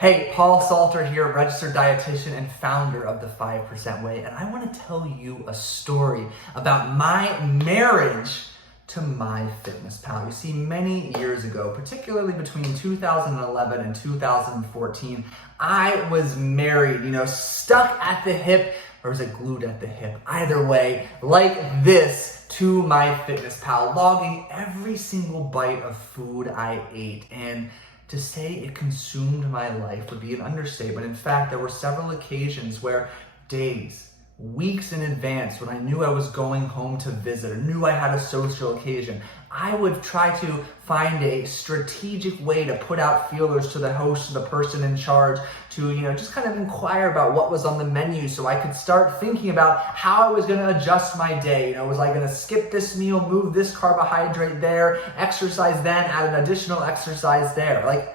Hey, Paul Salter here, registered dietitian and founder of the 5% Way, and I want to tell you a story about my marriage to MyFitnessPal. You see, many years ago, particularly between 2011 and 2014, I was married, stuck at the hip, or was it glued at the hip? Either way, like this, to MyFitnessPal, logging every single bite of food I ate. And to say it consumed my life would be an understatement. In fact, there were several occasions where days, weeks in advance, when I knew I was going home to visit or knew I had a social occasion, I would try to find a strategic way to put out feelers to the host, the person in charge, to just kind of inquire about what was on the menu so I could start thinking about how I was going to adjust my day. Was I going to skip this meal, move this carbohydrate there, exercise then, add an additional exercise there?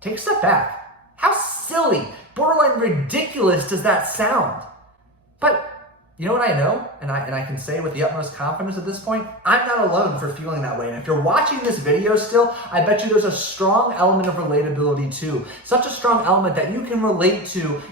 Take a step back. How silly, borderline ridiculous does that sound? But you know what I know, and I can say with the utmost confidence at this point, I'm not alone for feeling that way. And if you're watching this video still, I bet you there's a strong element of relatability too. Such a strong element that you can relate to,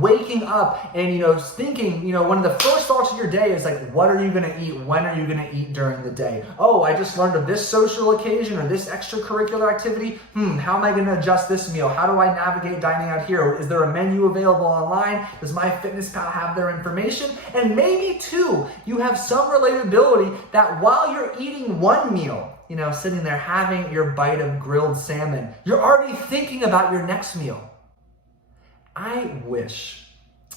waking up and, thinking, one of the first thoughts of your day is like, what are you gonna eat? When are you gonna eat during the day? Oh, I just learned of this social occasion or this extracurricular activity. How am I gonna adjust this meal? How do I navigate dining out here? Is there a menu available online? Does MyFitnessPal have their information? And maybe too, you have some relatability that while you're eating one meal, sitting there having your bite of grilled salmon, you're already thinking about your next meal. I wish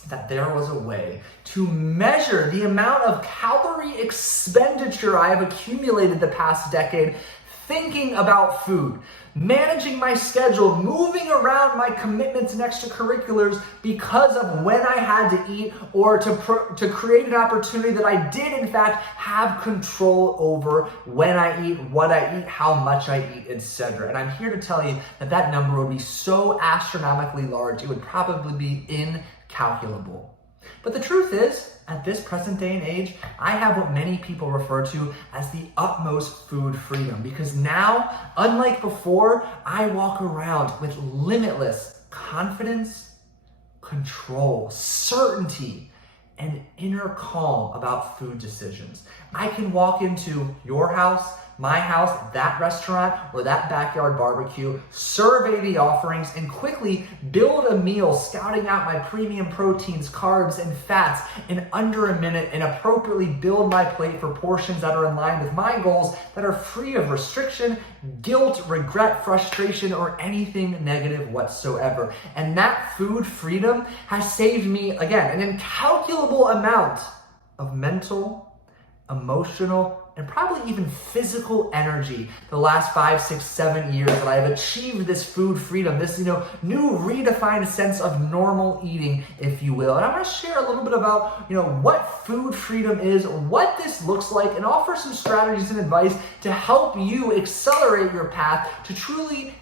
that there was a way to measure the amount of calorie expenditure I have accumulated the past decade thinking about food, managing my schedule, moving around my commitments and extracurriculars because of when I had to eat, or to create an opportunity that I did in fact have control over when I eat, what I eat, how much I eat, etc. And I'm here to tell you that that number would be so astronomically large, it would probably be incalculable. But the truth is, at this present day and age, I have what many people refer to as the utmost food freedom, because now, unlike before, I walk around with limitless confidence, control, certainty, and inner calm about food decisions. I can walk into your house, my house, that restaurant, or that backyard barbecue, survey the offerings, and quickly build a meal, scouting out my premium proteins, carbs, and fats in under a minute, and appropriately build my plate for portions that are in line with my goals, that are free of restriction, guilt, regret, frustration, or anything negative whatsoever. And that food freedom has saved me, again, an incalculable amount of mental, emotional, and probably even physical energy the last 5, 6, 7 years that I have achieved this food freedom, this new redefined sense of normal eating, if you will. And I want to share a little bit about what food freedom is, what this looks like, and offer some strategies and advice to help you accelerate your path to truly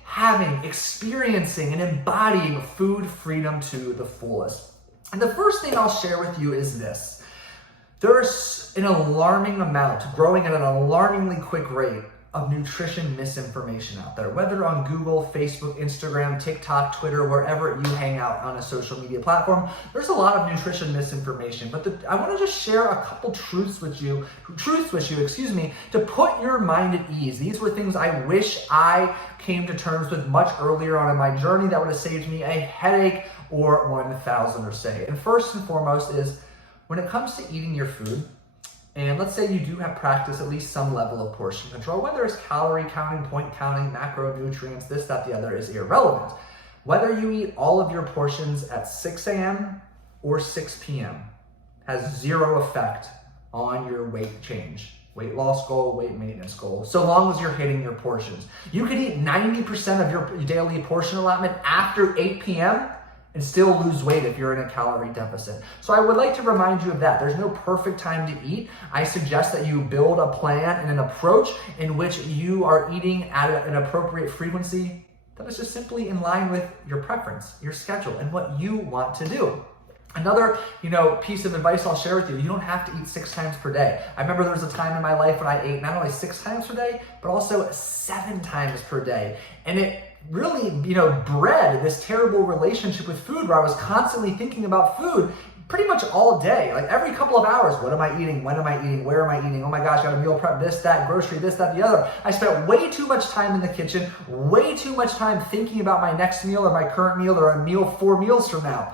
experiencing, and embodying food freedom to the fullest. And the first thing I'll share with you is this. There's an alarming amount, growing at an alarmingly quick rate, of nutrition misinformation out there, whether on Google, Facebook, Instagram, TikTok, Twitter, wherever you hang out on a social media platform. There's a lot of nutrition misinformation, but I want to just share a couple truths with you, to put your mind at ease. These were things I wish I came to terms with much earlier on in my journey that would have saved me a headache or 1,000 or say. And first and foremost is, when it comes to eating your food, and let's say you do have practiced at least some level of portion control, whether it's calorie counting, point counting, macronutrients, this, that, the other is irrelevant. Whether you eat all of your portions at 6 a.m. or 6 p.m. has zero effect on your weight change, weight loss goal, weight maintenance goal, so long as you're hitting your portions. You can eat 90% of your daily portion allotment after 8 p.m. and still lose weight if you're in a calorie deficit. So I would like to remind you of that. There's no perfect time to eat. I suggest that you build a plan and an approach in which you are eating at an appropriate frequency that is just simply in line with your preference, your schedule, and what you want to do. Another, piece of advice I'll share with you, you don't have to eat 6 times per day. I remember there was a time in my life when I ate not only 6 times per day, but also 7 times per day. And it really, bred this terrible relationship with food where I was constantly thinking about food pretty much all day. Like every couple of hours, what am I eating? When am I eating? Where am I eating? Oh my gosh, got to meal prep this, that, grocery, this, that, the other. I spent way too much time in the kitchen, way too much time thinking about my next meal or my current meal or a meal 4 meals from now.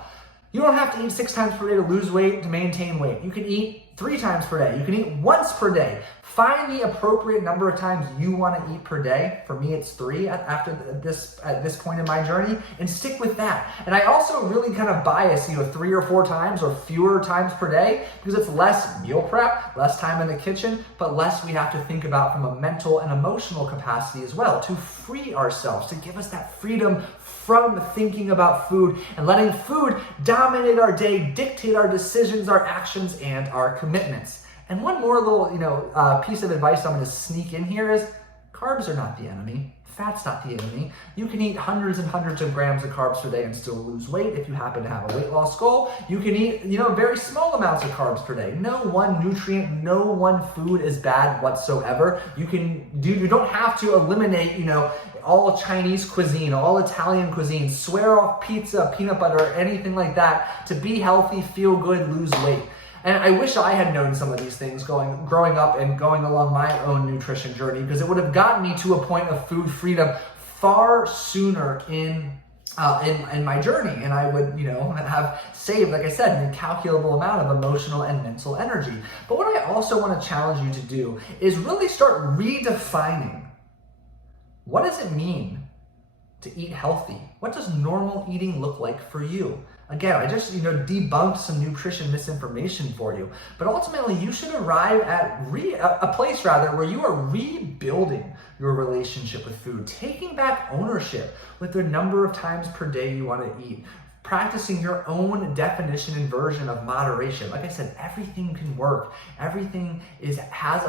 You don't have to eat 6 times per day to lose weight, to maintain weight. You can eat 3 times per day. You can eat once per day. Find the appropriate number of times you want to eat per day. For me, it's 3 at this point in my journey, and stick with that. And I also really kind of bias, 3 or 4 times or fewer times per day because it's less meal prep, less time in the kitchen, but less we have to think about from a mental and emotional capacity as well to free ourselves, to give us that freedom from thinking about food and letting food dominate our day, dictate our decisions, our actions, and our commitments. And one more little, piece of advice I'm going to sneak in here is carbs are not the enemy. Fat's not the enemy. You can eat hundreds and hundreds of grams of carbs per day and still lose weight if you happen to have a weight loss goal. You can eat, very small amounts of carbs per day. No one nutrient, no one food is bad whatsoever. You don't have to eliminate, all Chinese cuisine, all Italian cuisine, swear off pizza, peanut butter, anything like that to be healthy, feel good, lose weight. And I wish I had known some of these things growing up and going along my own nutrition journey, because it would have gotten me to a point of food freedom far sooner in my journey. And I would, have saved, like I said, an incalculable amount of emotional and mental energy. But what I also want to challenge you to do is really start redefining, what does it mean to eat healthy? What does normal eating look like for you? Again, I just, debunked some nutrition misinformation for you. But ultimately, you should arrive at a place where you are rebuilding your relationship with food, taking back ownership with the number of times per day you want to eat, practicing your own definition and version of moderation. Like I said, everything can work. Everything has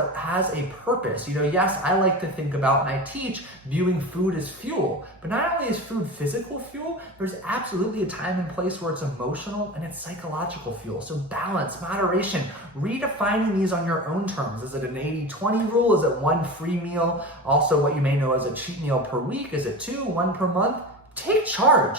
a purpose. Yes, I like to think about, and I teach, viewing food as fuel. But not only is food physical fuel, there's absolutely a time and place where it's emotional and it's psychological fuel. So balance, moderation, redefining these on your own terms. Is it an 80-20 rule? Is it 1 free meal? Also, what you may know as a cheat meal per week. Is it 2, 1 per month? Take charge.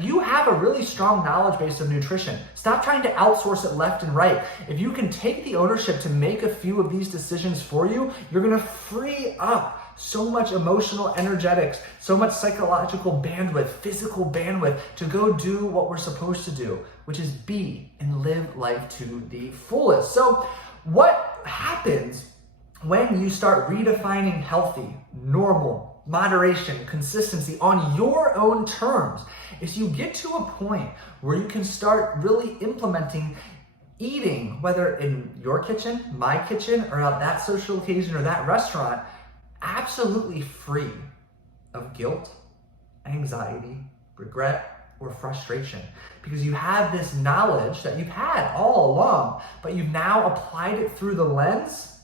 You have a really strong knowledge base of nutrition. Stop trying to outsource it left and right. If you can take the ownership to make a few of these decisions for you, you're going to free up so much emotional energetics, so much psychological bandwidth, physical bandwidth to go do what we're supposed to do, which is be and live life to the fullest. So what happens when you start redefining healthy, normal, moderation, consistency on your own terms is you get to a point where you can start really implementing eating, whether in your kitchen, my kitchen, or at that social occasion or that restaurant, absolutely free of guilt, anxiety, regret, or frustration. Because you have this knowledge that you've had all along, but you've now applied it through the lens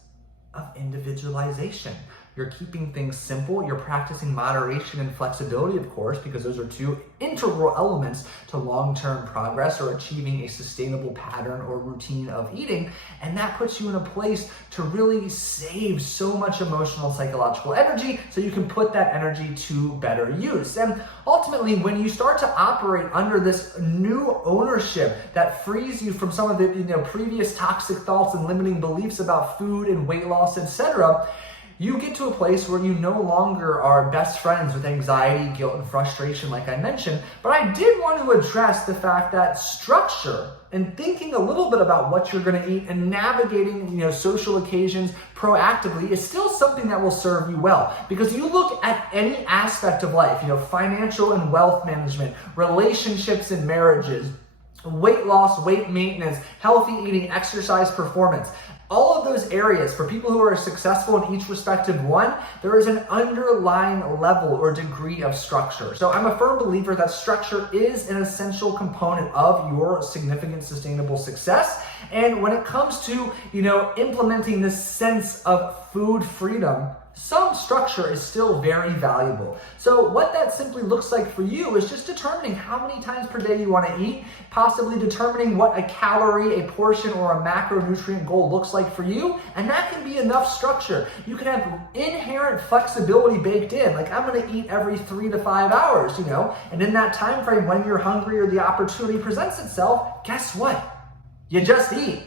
of individualization. You're keeping things simple. You're practicing moderation and flexibility, of course, because those are 2 integral elements to long-term progress or achieving a sustainable pattern or routine of eating. And that puts you in a place to really save so much emotional, psychological energy so you can put that energy to better use. And ultimately, when you start to operate under this new ownership that frees you from some of the previous toxic thoughts and limiting beliefs about food and weight loss, etc., you get to a place where you no longer are best friends with anxiety, guilt, and frustration, like I mentioned. But I did want to address the fact that structure and thinking a little bit about what you're going to eat and navigating, social occasions proactively is still something that will serve you well. Because you look at any aspect of life, financial and wealth management, relationships and marriages, weight loss, weight maintenance, healthy eating, exercise performance. All of those areas, for people who are successful in each respective one, there is an underlying level or degree of structure. So I'm a firm believer that structure is an essential component of your significant sustainable success. And when it comes to, implementing this sense of food freedom, some structure is still very valuable. So what that simply looks like for you is just determining how many times per day you want to eat, possibly determining what a calorie, a portion, or a macronutrient goal looks like for you, and that can be enough structure. You can have inherent flexibility baked in, like I'm going to eat every 3 to 5 hours, and in that time frame when you're hungry or the opportunity presents itself, guess what? You just eat.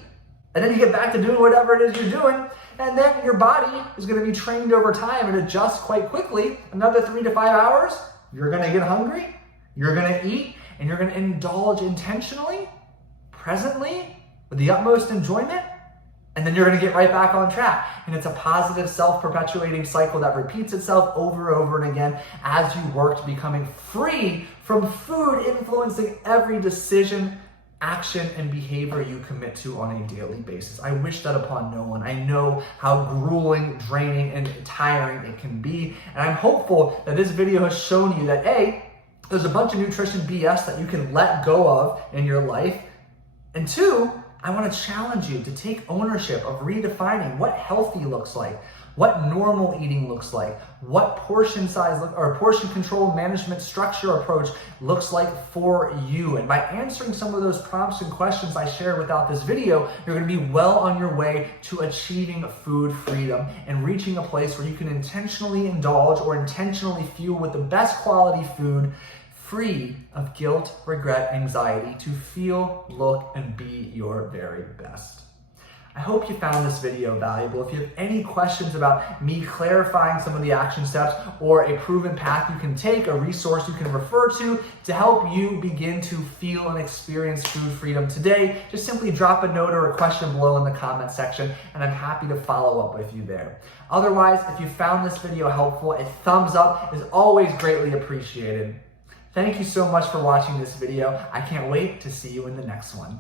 And then you get back to doing whatever it is you're doing, and then your body is going to be trained over time and adjust quite quickly. Another 3 to 5 hours, you're going to get hungry, you're going to eat, and you're going to indulge intentionally, presently, with the utmost enjoyment, and then you're going to get right back on track. And it's a positive self-perpetuating cycle that repeats itself over and over and again as you work to becoming free from food influencing every decision, action, and behavior you commit to on a daily basis. I wish that upon no one. I know how grueling, draining, and tiring it can be. And I'm hopeful that this video has shown you that A, there's a bunch of nutrition BS that you can let go of in your life. And 2, I want to challenge you to take ownership of redefining what healthy looks like, what normal eating looks like, what portion size or portion control management structure approach looks like for you. And by answering some of those prompts and questions I shared without this video, you're going to be well on your way to achieving food freedom and reaching a place where you can intentionally indulge or intentionally fuel with the best quality food, free of guilt, regret, anxiety, to feel, look, and be your very best. I hope you found this video valuable. If you have any questions about me clarifying some of the action steps or a proven path you can take, a resource you can refer to help you begin to feel and experience food freedom today, just simply drop a note or a question below in the comment section, and I'm happy to follow up with you there. Otherwise, if you found this video helpful, a thumbs up is always greatly appreciated. Thank you so much for watching this video. I can't wait to see you in the next one.